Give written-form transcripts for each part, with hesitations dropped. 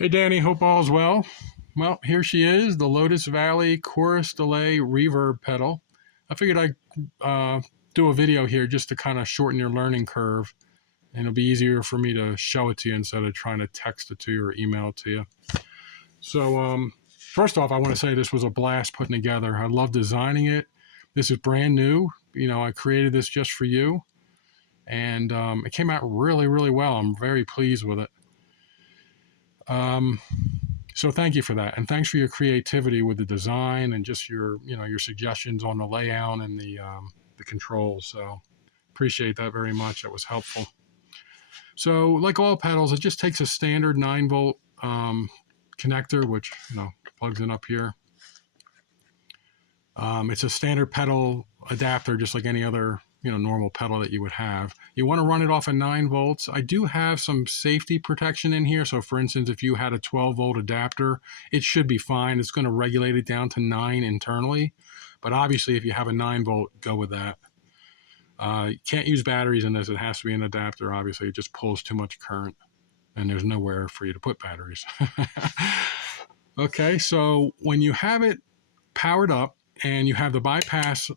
Hey Danny, hope all's well. Well, here she is, the Lotus Valley Chorus Delay Reverb pedal. I figured I'd do a video here just to kind of shorten your learning curve, and it'll be easier for me to show it to you instead of trying to text it to you or email it to you. So, first off, I want to say this was a blast putting together. I love designing it. This is brand new. I created this just for you, and it came out really, really well. I'm very pleased with it. So thank you for that, and thanks for your creativity with the design and just your suggestions on the layout and the controls. So appreciate that very much. That was helpful. So like all pedals, it just takes a standard 9-volt connector, which plugs in up here. It's a standard pedal adapter, just like any other normal pedal that you would have. You want to run it off of 9 volts. I do have some safety protection in here. So for instance, if you had a 12-volt adapter, it should be fine. It's going to regulate it down to 9 internally. But obviously, if you have a 9-volt, go with that. You can't use batteries in this. It has to be an adapter. Obviously, it just pulls too much current, and there's nowhere for you to put batteries. Okay, so when you have it powered up and you have the bypass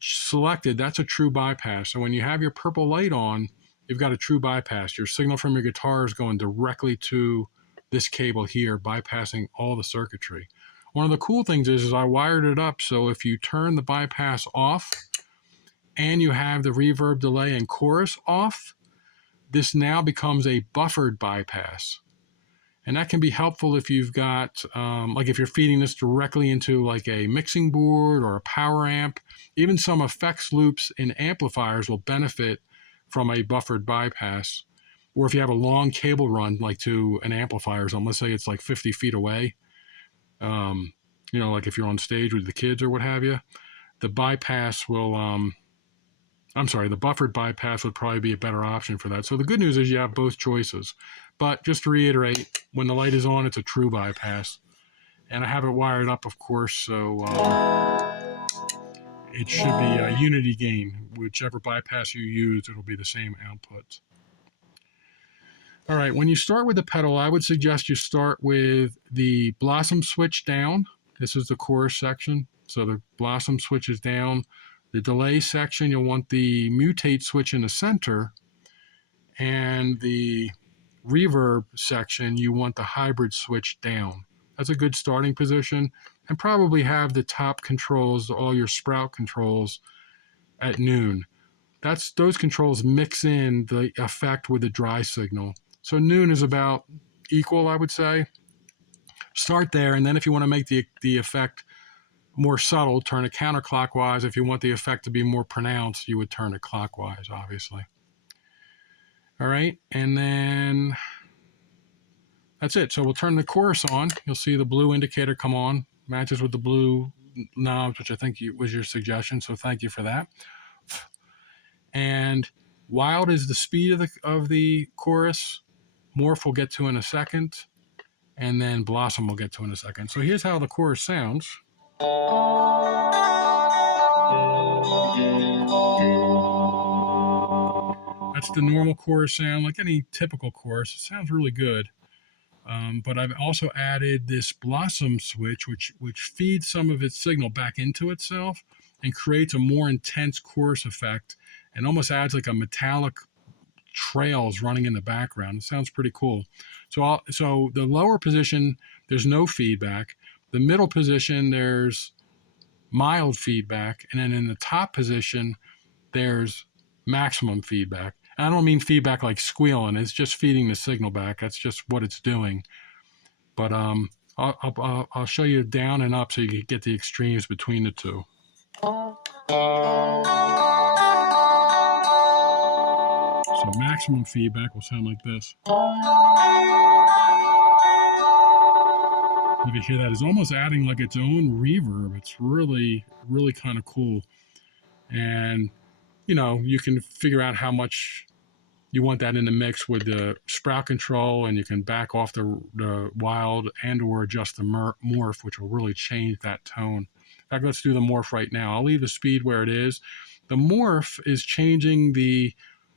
selected, that's a true bypass. So when you have your purple light on, you've got a true bypass. Your signal from your guitar is going directly to this cable here, bypassing all the circuitry. One of the cool things is I wired it up so if you turn the bypass off and you have the reverb, delay, and chorus off, this now becomes a buffered bypass. And that can be helpful if you've got, like if you're feeding this directly into like a mixing board or a power amp. Even some effects loops in amplifiers will benefit from a buffered bypass. Or if you have a long cable run, like to an amplifier, so let's say it's like 50 feet away, like if you're on stage with the kids or what have you, the bypass will, the buffered bypass would probably be a better option for that. So the good news is you have both choices. But just to reiterate, when the light is on, it's a true bypass. And I have it wired up, of course, so it should be a unity gain. Whichever bypass you use, it'll be the same output. All right, when you start with the pedal, I would suggest you start with the blossom switch down. This is the chorus section. So the blossom switch is down. The delay section, you'll want the mutate switch in the center. And the reverb section, you want the hybrid switch down. That's a good starting position. And probably have the top controls, all your sprout controls, at noon. Those controls mix in the effect with the dry signal. So noon is about equal, I would say. Start there, and then if you want to make the effect more subtle, turn it counterclockwise. If you want the effect to be more pronounced, you would turn it clockwise, obviously. All right, and then that's it. So we'll turn the chorus on. You'll see the blue indicator come on, matches with the blue knobs, which I think was your suggestion, so thank you for that. And wild is the speed of the chorus. Morph we'll get to in a second, and then blossom we'll get to in a second. So here's how the chorus sounds. That's the normal chorus sound, like any typical chorus. It sounds really good. But I've also added this blossom switch, which feeds some of its signal back into itself and creates a more intense chorus effect and almost adds like a metallic trails running in the background. It sounds pretty cool. So the lower position, there's no feedback. The middle position, there's mild feedback. And then in the top position, there's maximum feedback. And I don't mean feedback like squealing. It's just feeding the signal back. That's just what it's doing. But I'll show you down and up so you can get the extremes between the two. So maximum feedback will sound like this. If you hear that, it's almost adding like its own reverb. It's really, really kind of cool. And, you can figure out how much you want that in the mix with the sprout control, and you can back off the wild and or adjust the morph, which will really change that tone. In fact, let's do the morph right now. I'll leave the speed where it is. The morph is changing the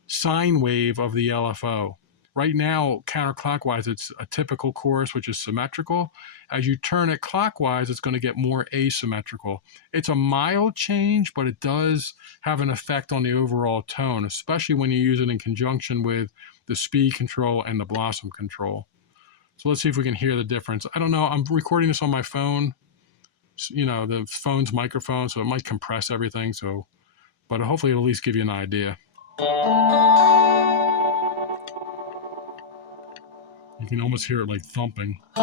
sine wave of the LFO. Right now, counterclockwise, it's a typical chorus, which is symmetrical. As you turn it clockwise, it's going to get more asymmetrical. It's a mild change, but it does have an effect on the overall tone, especially when you use it in conjunction with the speed control and the blossom control. So let's see if we can hear the difference. I don't know. I'm recording this on my phone, you know, the phone's microphone, so it might compress everything. So, but hopefully it'll at least give you an idea. You can almost hear it like thumping. So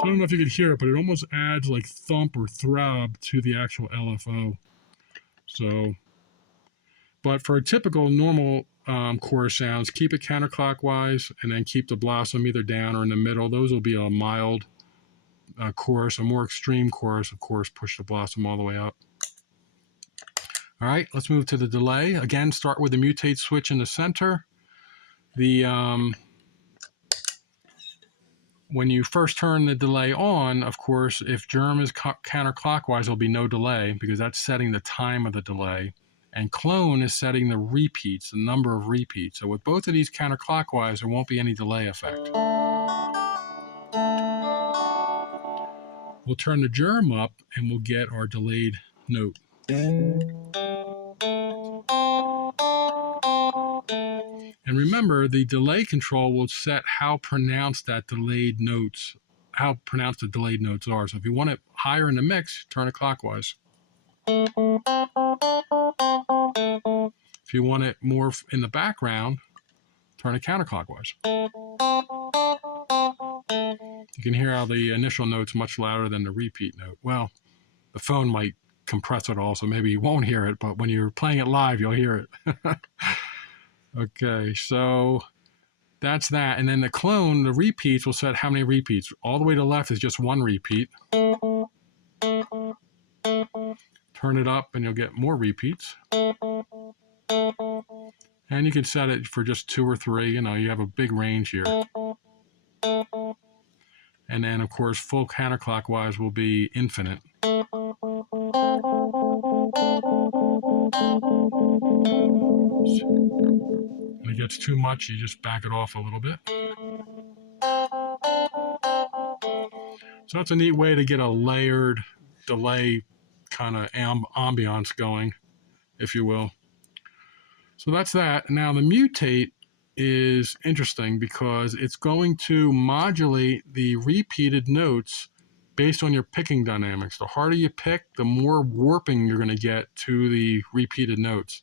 I don't know if you could hear it, but it almost adds like thump or throb to the actual LFO. So, but for a typical normal chorus sounds, keep it counterclockwise and then keep the blossom either down or in the middle. Those will be a mild chorus. A more extreme chorus, of course, push the blossom all the way up. All right, let's move to the delay. Again, start with the mutate switch in the center. When you first turn the delay on, of course, if germ is counterclockwise, there'll be no delay because that's setting the time of the delay. And clone is setting the repeats, the number of repeats. So with both of these counterclockwise, there won't be any delay effect. We'll turn the germ up and we'll get our delayed note. And remember, the delay control will set how pronounced the delayed notes are. So if you want it higher in the mix, turn it clockwise. If you want it more in the background, turn it counterclockwise. You can hear how the initial note's much louder than the repeat note. Well, the phone might compress it all, so maybe you won't hear it, but when you're playing it live, you'll hear it. Okay, so that's that. And then the clone, the repeats, will set how many repeats. All the way to the left is just one repeat. Turn it up and you'll get more repeats. And you can set it for just 2 or 3. You know, you have a big range here. And then, of course, full counterclockwise will be infinite. When it gets too much, you just back it off a little bit. So that's a neat way to get a layered delay kind of ambiance going, if you will. So that's that. Now the mutate is interesting because it's going to modulate the repeated notes based on your picking dynamics. The harder you pick, the more warping you're going to get to the repeated notes.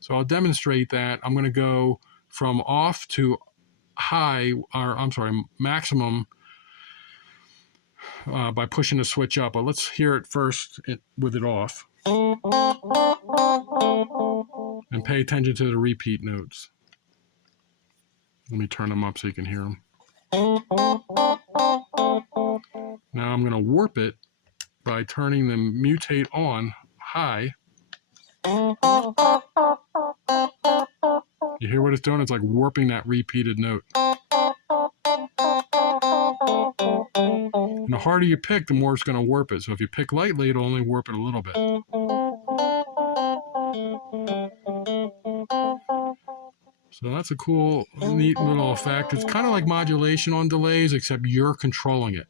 So I'll demonstrate that. I'm going to go from off to high, or I'm sorry, maximum by pushing the switch up. But let's hear it first with it off. And pay attention to the repeat notes. Let me turn them up so you can hear them. Now I'm going to warp it by turning the mutate on high. You hear what it's doing? It's like warping that repeated note. And the harder you pick, the more it's going to warp it. So if you pick lightly, it'll only warp it a little bit. So that's a cool, neat little effect. It's kind of like modulation on delays, except you're controlling it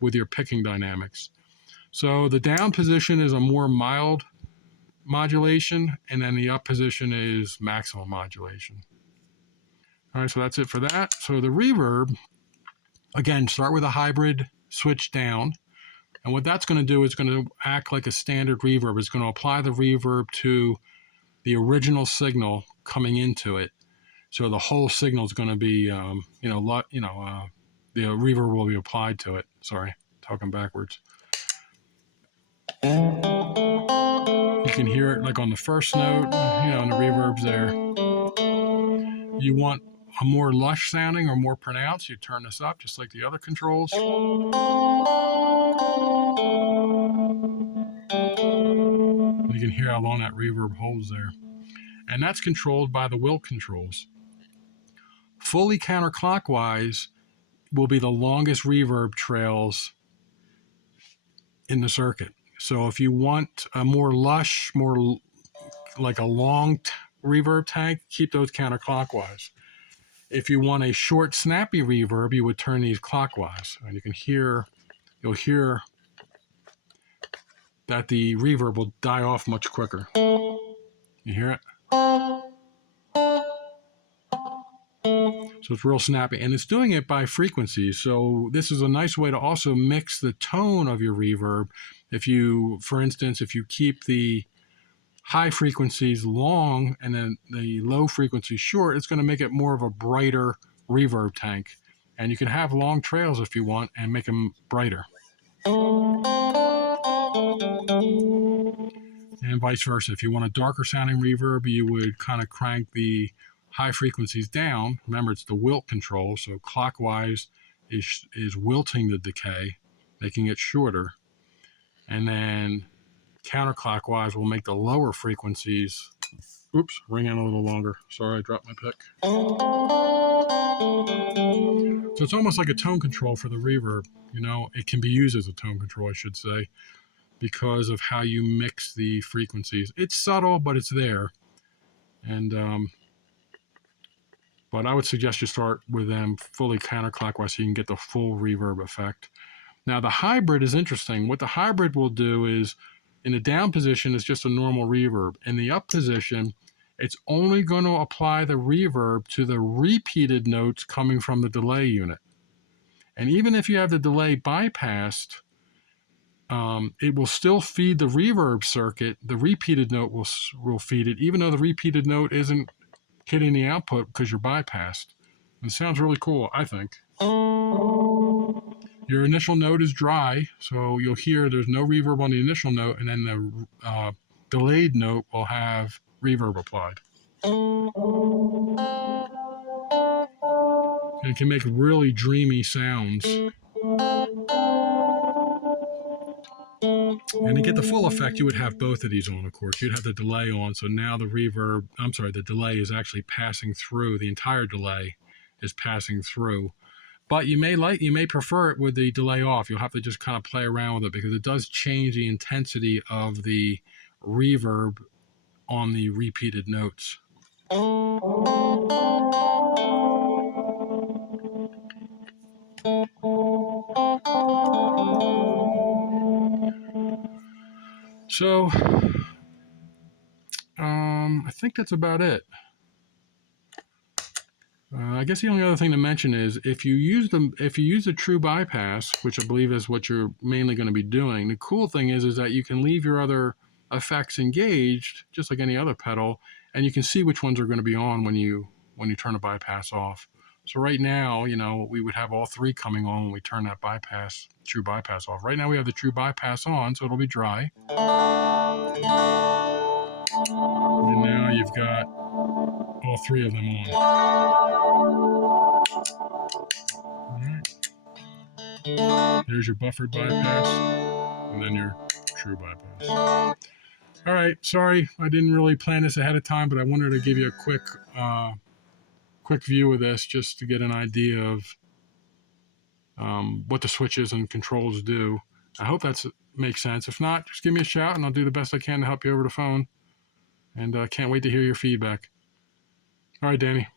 with your picking dynamics. So the down position is a more mild modulation, and then the up position is maximum modulation. All right, so that's it for that. So the reverb, again, start with a hybrid switch down. And what that's going to do is going to act like a standard reverb. It's going to apply the reverb to the original signal coming into it. So the whole signal is going to be, the reverb will be applied to it. Sorry, talking backwards. You can hear it like on the first note, and the reverb's there. You want a more lush sounding or more pronounced, you turn this up just like the other controls. You can hear how long that reverb holds there. And that's controlled by the Wilk controls. fully counterclockwise will be the longest reverb trails in the circuit. So if you want a more lush, more like a long reverb tank, keep those counterclockwise. If you want a short, snappy reverb, you would turn these clockwise. And you'll hear that the reverb will die off much quicker. You hear it? So it's real snappy, and it's doing it by frequencies. So this is a nice way to also mix the tone of your reverb. If you, for instance, if you keep the high frequencies long and then the low frequencies short, it's going to make it more of a brighter reverb tank. And you can have long trails if you want and make them brighter. And vice versa. If you want a darker sounding reverb, you would kind of crank the high frequencies down. Remember, it's the wilt control, so clockwise is wilting the decay, making it shorter. And then counterclockwise will make the lower frequencies, ring out a little longer. Sorry, I dropped my pick. So it's almost like a tone control for the reverb. You know, it can be used as a tone control, I should say, because of how you mix the frequencies. It's subtle, but it's there. And but I would suggest you start with them fully counterclockwise so you can get the full reverb effect. Now the hybrid is interesting. What the hybrid will do is, in the down position, it's just a normal reverb. In the up position, it's only going to apply the reverb to the repeated notes coming from the delay unit. And even if you have the delay bypassed, it will still feed the reverb circuit. The repeated note will feed it, even though the repeated note isn't hitting the output because you're bypassed. And it sounds really cool, I think. Your initial note is dry, so you'll hear there's no reverb on the initial note, and then the delayed note will have reverb applied. And it can make really dreamy sounds. And to get the full effect, you would have both of these on, of course. You'd have the delay on, so now the delay is actually passing through. The entire delay is passing through. But you may prefer it with the delay off. You'll have to just kind of play around with it because it does change the intensity of the reverb on the repeated notes. So, I think that's about it. I guess the only other thing to mention is if you use the true bypass, which I believe is what you're mainly going to be doing, the cool thing is that you can leave your other effects engaged, just like any other pedal, and you can see which ones are going to be on when you turn a bypass off. So right now, you know, we would have all three coming on when we turn that true bypass off. Right now we have the true bypass on, so it'll be dry. And now you've got all three of them on. All right. There's your buffered bypass, and then your true bypass. All right, sorry, I didn't really plan this ahead of time, but I wanted to give you a quick view of this just to get an idea of what the switches and controls do. I hope that makes sense. If not, just give me a shout, and I'll do the best I can to help you over the phone. And can't wait to hear your feedback. All right, Danny.